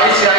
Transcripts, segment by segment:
ICI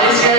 ICI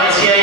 ICI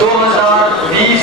2020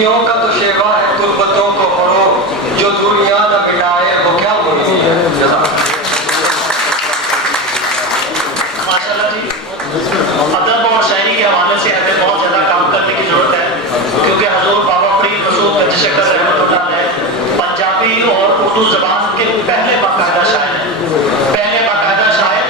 दुनियाओं का तो शेवा है गुर्बतों को पढ़ो, जो दुनिया न मिटाए वो क्या बोली है। माशाल्लाह जी, अदब और शायरी के हवाले से हमें बहुत ज़्यादा काम करने की ज़रूरत है, क्योंकि हजूर बाबा फरीद मसूद का ड्सट्रक्ट रहमत पंजाबी और उर्दू ज़बान के पहले बाकायदा शायर हैं, पहले बाकायदा शायर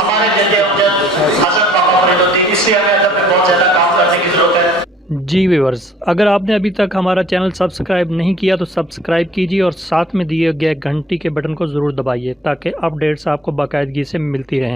हमारे जद्दे अमजद हज़रत बाबा फरीद, इसलिए हमें अदब में बहुत ज़्यादा काम करने की ज़रूरत है। जी व्यूअर्स, अगर आपने अभी तक हमारा चैनल सब्सक्राइब नहीं किया तो सब्सक्राइब कीजिए और साथ में दिए गए घंटी के बटन को ज़रूर दबाइए ताकि अपडेट्स आपको बाकायदगी से मिलती रहें।